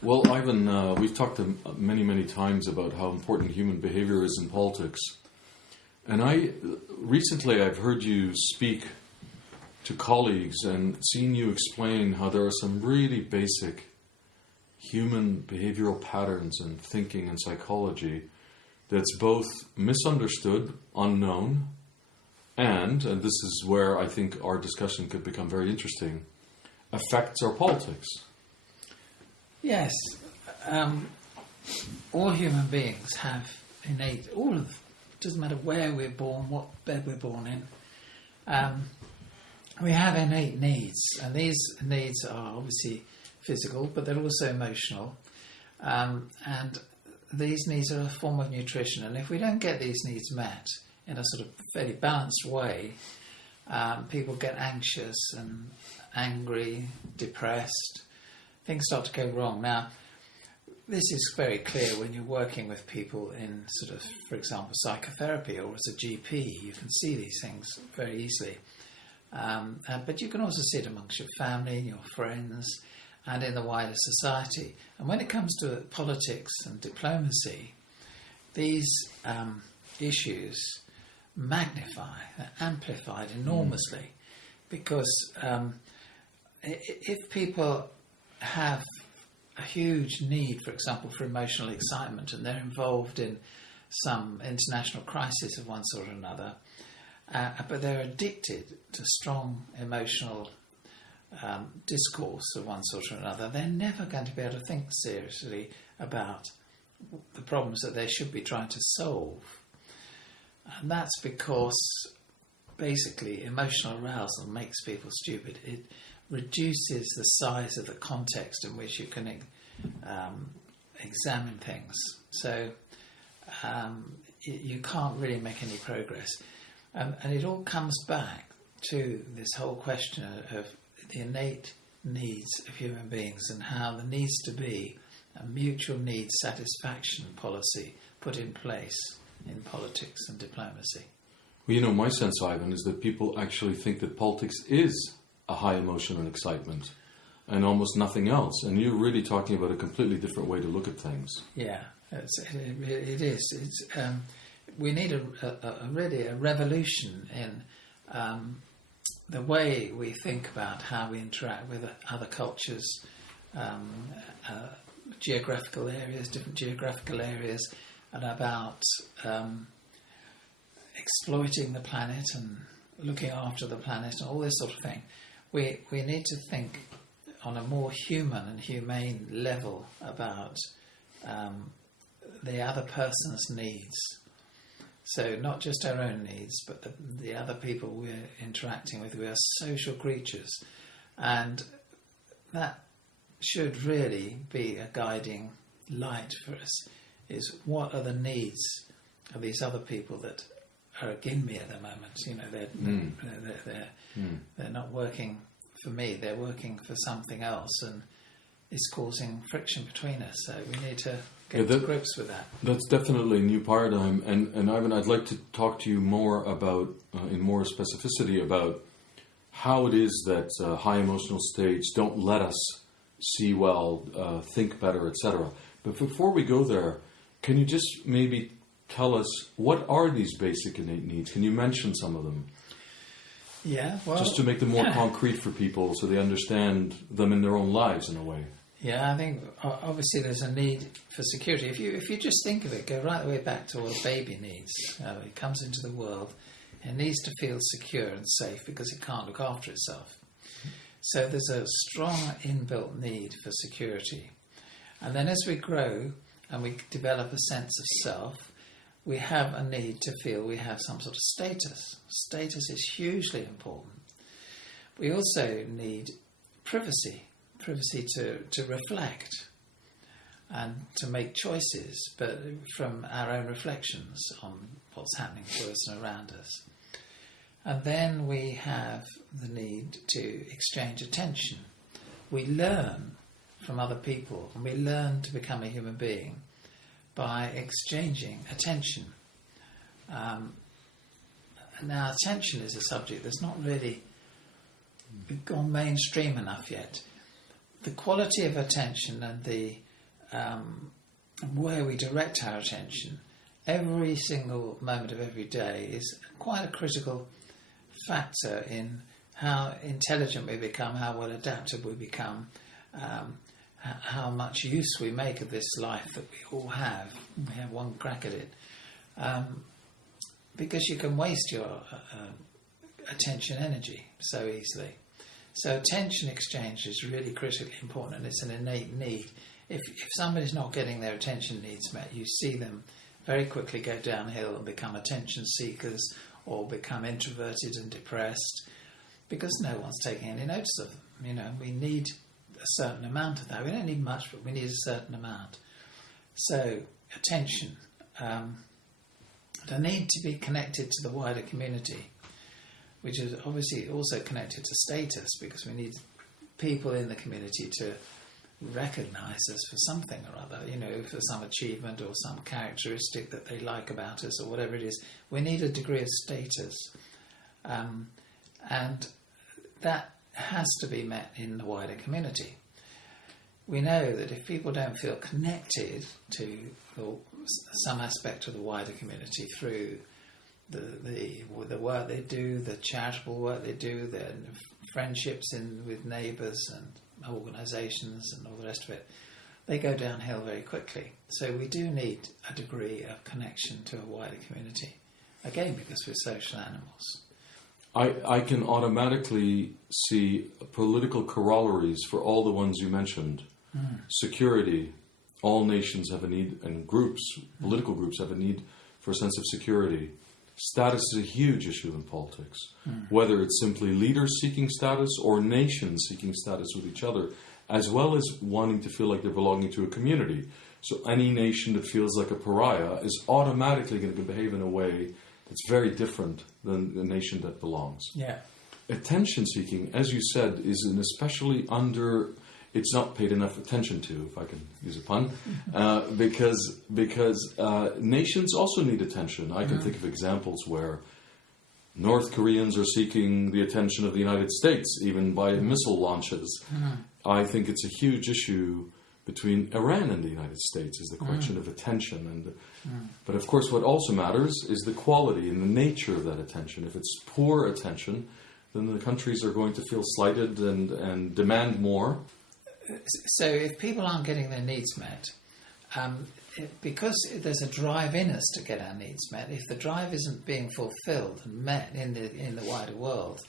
Well, Ivan, we've talked many times about how important human behaviour is in politics. And recently I've heard you speak to colleagues and seen you explain how there are some really basic human behavioural patterns in thinking and psychology that's both misunderstood, unknown, and this is where I think our discussion could become very interesting, affects our politics. Yes. All human beings have innate, doesn't matter where we're born, what bed we're born in, we have innate needs, and these needs are obviously physical, but they're also emotional, and these needs are a form of nutrition, and if we don't get these needs met in a sort of fairly balanced way, people get anxious and angry, depressed, things start to go wrong. Now, this is very clear when you're working with people in sort of, for example, psychotherapy or as a GP. You can see these things very easily. But you can also see it amongst your family, your friends, and in the wider society. And when it comes to politics and diplomacy, these issues magnify, they're amplified enormously, because if people have a huge need, for example, for emotional excitement, and they're involved in some international crisis of one sort or another, but they're addicted to strong emotional discourse of one sort or another, they're never going to be able to think seriously about the problems that they should be trying to solve. And that's because basically emotional arousal makes people stupid. It reduces the size of the context in which you can examine things. So you can't really make any progress. And it all comes back to this whole question of the innate needs of human beings and how there needs to be a mutual needs satisfaction policy put in place in politics and diplomacy. Well, my sense, Ivan, is that people actually think that politics is a high emotion and excitement and almost nothing else. And you're really talking about a completely different way to look at things. Yeah, it is. We need really a revolution in the way we think about how we interact with other cultures, geographical areas, different geographical areas, and about exploiting the planet and looking after the planet and all this sort of thing. We need to think on a more human and humane level about the other person's needs. So not just our own needs, but the other people we're interacting with. We are social creatures, and that should really be a guiding light for us, is what are the needs of these other people that are against me at the moment. They're not working for me, they're working for something else, and it's causing friction between us. So we need to get to grips with that. That's definitely a new paradigm. And Ivan, I'd like to talk to you more about, in more specificity, about how it is that high emotional states don't let us see well, think better, etc. But before we go there, can you just maybe tell us, what are these basic innate needs? Can you mention some of them? Yeah, well, just to make them more concrete for people so they understand them in their own lives in a way. Yeah, I think obviously there's a need for security. If you just think of it, go right the way back to what a baby needs. It comes into the world, it needs to feel secure and safe because it can't look after itself. So there's a strong inbuilt need for security. And then as we grow and we develop a sense of self, we have a need to feel we have some sort of status. Status is hugely important. We also need privacy to reflect and to make choices, but from our own reflections on what's happening to us and around us. And then we have the need to exchange attention. We learn from other people, and we learn to become a human being by exchanging attention. Now, attention is a subject that's not really gone mainstream enough yet. The quality of attention and the where we direct our attention, every single moment of every day is quite a critical factor in how intelligent we become, how well adapted we become, how much use we make of this life that we all have. We have one crack at it. Because you can waste your attention energy so easily. So attention exchange is really critically important, and it's an innate need. If somebody's not getting their attention needs met, you see them very quickly go downhill and become attention seekers or become introverted and depressed because no one's taking any notice of them. You know, we need a certain amount of that. We don't need much, but we need a certain amount. So attention, the need to be connected to the wider community, which is obviously also connected to status, because we need people in the community to recognise us for something or other, you know, for some achievement or some characteristic that they like about us or whatever it is. We need a degree of status. And that has to be met in the wider community. We know that if people don't feel connected to some aspect of the wider community through the work they do, the charitable work they do, their friendships with neighbours and organisations and all the rest of it, they go downhill very quickly. So we do need a degree of connection to a wider community, again because we're social animals. I can automatically see political corollaries for all the ones you mentioned. Security. All nations have a need, and political groups have a need for a sense of security. Status is a huge issue in politics. Whether it's simply leaders seeking status or nations seeking status with each other, as well as wanting to feel like they're belonging to a community. So any nation that feels like a pariah is automatically going to behave in a way that's very different than the nation that belongs. Yeah. Attention seeking, as you said, is an especially it's not paid enough attention to, if I can use a pun, because nations also need attention. I can think of examples where North Koreans are seeking the attention of the United States, even by missile launches. I think it's a huge issue between Iran and the United States, is the question of attention. But of course what also matters is the quality and the nature of that attention. If it's poor attention, then the countries are going to feel slighted and demand more. So if people aren't getting their needs met, because there's a drive in us to get our needs met, if the drive isn't being fulfilled and met in the wider world,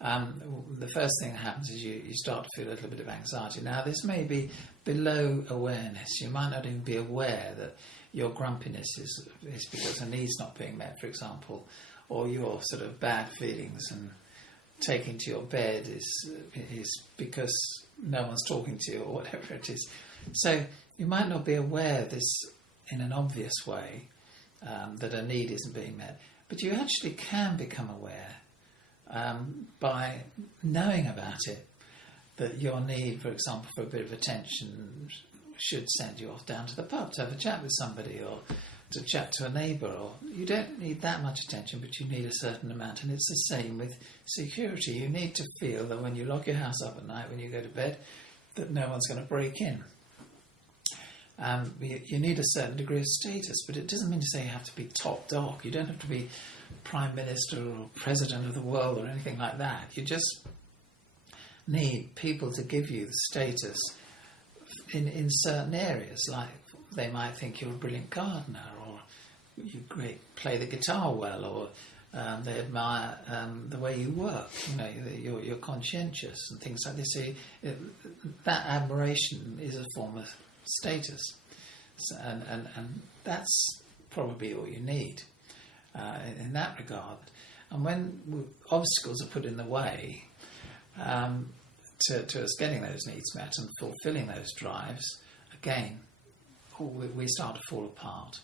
the first thing that happens is you start to feel a little bit of anxiety. Now, this may be below awareness. You might not even be aware that your grumpiness is because a need's not being met, for example, or your sort of bad feelings and taking to your bed is because no one's talking to you or whatever it is. So you might not be aware of this in an obvious way, that a need isn't being met, but you actually can become aware by knowing about it, that your need, for example, for a bit of attention should send you off down to the pub to have a chat with somebody or to chat to a neighbour. Or you don't need that much attention, but you need a certain amount. And it's the same with security. You need to feel that when you lock your house up at night, when you go to bed, that no one's going to break in. You need a certain degree of status, but it doesn't mean to say you have to be top dog. You don't have to be Prime Minister or President of the world or anything like that. You just need people to give you the status in certain areas, like they might think you're a brilliant gardener, or you play the guitar well, or they admire the way you work. You know, you're conscientious and things like this. So that admiration is a form of status, and that's probably all you need in that regard. And when obstacles are put in the way to us getting those needs met and fulfilling those drives, again, we start to fall apart.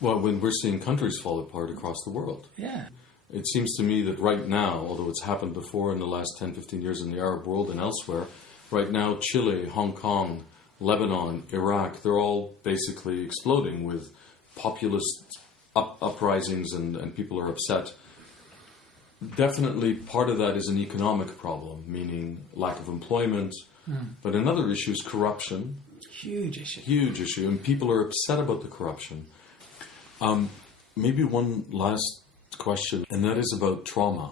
Well, when we're seeing countries fall apart across the world. Yeah. It seems to me that right now, although it's happened before in the last 10, 15 years in the Arab world and elsewhere, right now Chile, Hong Kong, Lebanon, Iraq, they're all basically exploding with populist uprisings and people are upset. Definitely part of that is an economic problem, meaning lack of employment. But another issue is corruption. huge issue. Huge issue, and people are upset about the corruption. Maybe one last question, and that is about trauma.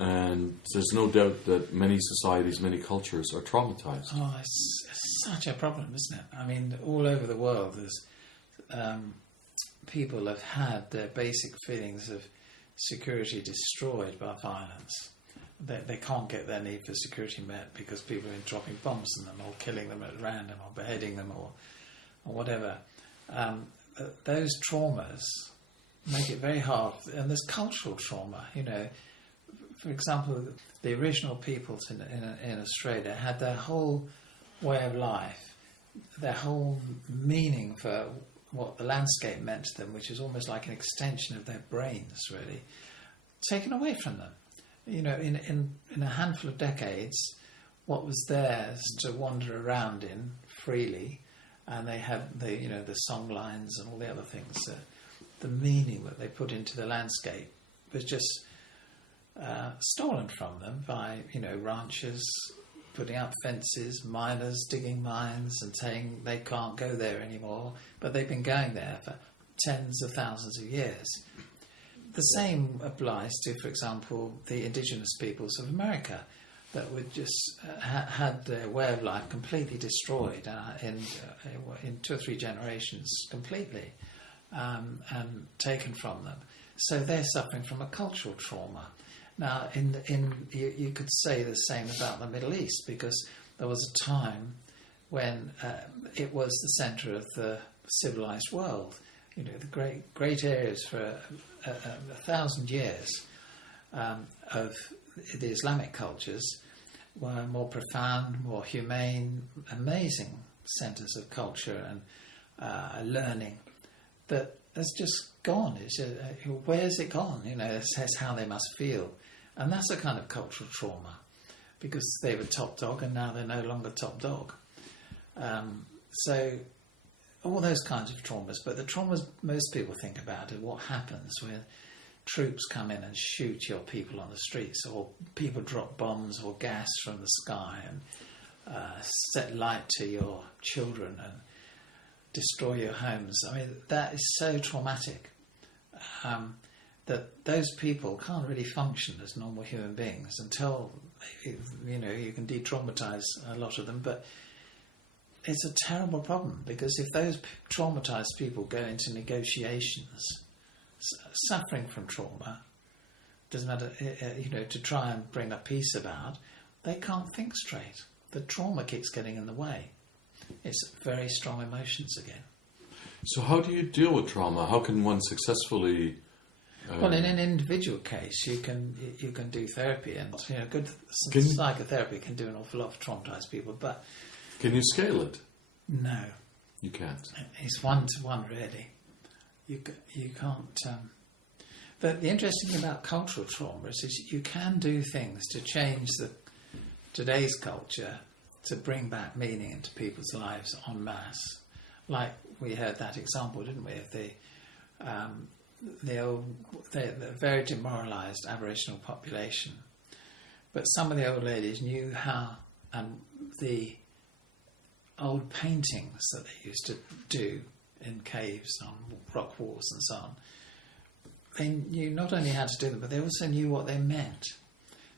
And there's no doubt that many societies, many cultures are traumatized. Oh, it's such a problem, isn't it? I mean, all over the world, there's people have had their basic feelings of security destroyed by violence. They can't get their need for security met because people are dropping bombs on them or killing them at random or beheading them or whatever. Those traumas make it very hard. And there's cultural trauma, you know. For example, the original peoples in Australia had their whole way of life, their whole meaning for what the landscape meant to them, which is almost like an extension of their brains, really, taken away from them. You know, in a handful of decades, what was theirs to wander around in freely, and they had the song lines and all the other things, the meaning that they put into the landscape was just stolen from them by ranchers putting up fences, miners digging mines and saying they can't go there anymore, but they've been going there for tens of thousands of years. The same applies to, for example, the indigenous peoples of America that would just had their way of life completely destroyed in 2 or 3 generations completely and taken from them. So they're suffering from a cultural trauma. Now, you could say the same about the Middle East, because there was a time when it was the centre of the civilized world. You know, the great areas for 1,000 years of the Islamic cultures were more profound, more humane, amazing centres of culture and learning that has just gone. Where's it gone? You know, it says how they must feel. And that's a kind of cultural trauma, because they were top dog and now they're no longer top dog. So all those kinds of traumas, but the traumas most people think about are what happens when troops come in and shoot your people on the streets, or people drop bombs or gas from the sky and set light to your children and destroy your homes. I mean, that is so traumatic that those people can't really function as normal human beings until, you can de-traumatise a lot of them. But it's a terrible problem, because if those traumatised people go into negotiations, suffering from trauma, doesn't matter, to try and bring a peace about, they can't think straight. The trauma keeps getting in the way. It's very strong emotions again. So how do you deal with trauma? How can one successfully... Well, in an individual case, you can do therapy, and good psychotherapy can do an awful lot for traumatised people. But can you scale it? No, you can't. It's 1-to-1, really. You can't. The interesting thing about cultural trauma is you can do things to change today's culture to bring back meaning into people's lives en masse. Like we heard that example, didn't we, of the very demoralised Aboriginal population. But some of the old ladies knew how, and the old paintings that they used to do in caves on rock walls and so on, they knew not only how to do them, but they also knew what they meant.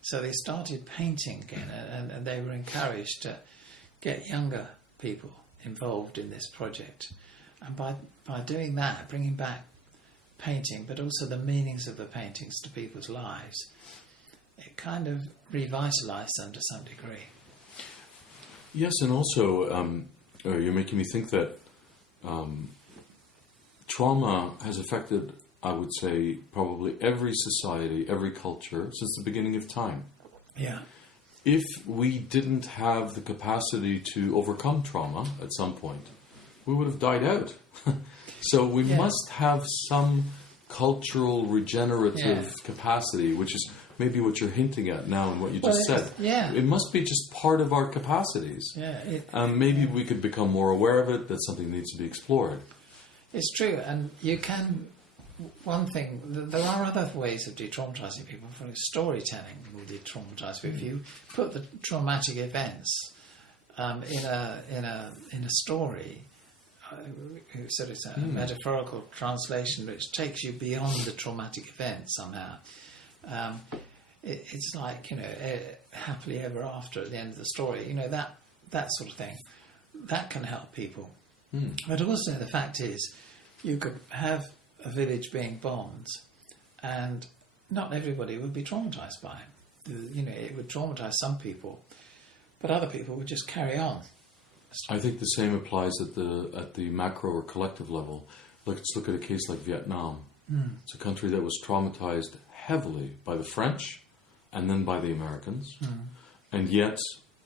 So they started painting again, and they were encouraged to get younger people involved in this project. And by doing that, bringing back painting, but also the meanings of the paintings to people's lives, it kind of revitalised them to some degree. Yes, and also you're making me think that trauma has affected, I would say, probably every society, every culture since the beginning of time. Yeah. If we didn't have the capacity to overcome trauma at some point, we would have died out. So we must have some cultural regenerative capacity, which is maybe what you're hinting at now and what you just said. Yeah. It must be just part of our capacities. Yeah. Maybe we could become more aware of it, that something needs to be explored. It's true, and you can... One thing, there are other ways of de-traumatising people. For storytelling will de-traumatise people. If you put the traumatic events in a story. So it's a metaphorical translation which takes you beyond the traumatic event somehow. It's like, happily ever after at the end of the story. That sort of thing. That can help people. But also the fact is, you could have a village being bombed, and not everybody would be traumatised by it. It would traumatise some people, but other people would just carry on. I think the same applies at the macro or collective level. Let's look at a case like Vietnam. It's a country that was traumatized heavily by the French and then by the Americans. And yet,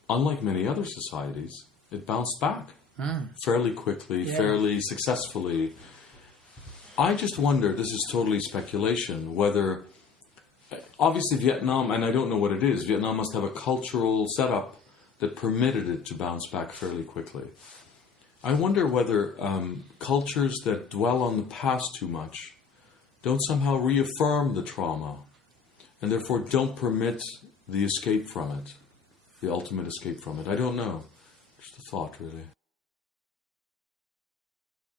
unlike many other societies, it bounced back fairly quickly, fairly successfully. I just wonder, this is totally speculation, whether, obviously Vietnam, and I don't know what it is, Vietnam must have a cultural setup that permitted it to bounce back fairly quickly. I wonder whether cultures that dwell on the past too much don't somehow reaffirm the trauma and therefore don't permit the escape from it, the ultimate escape from it. I don't know. Just a thought, really.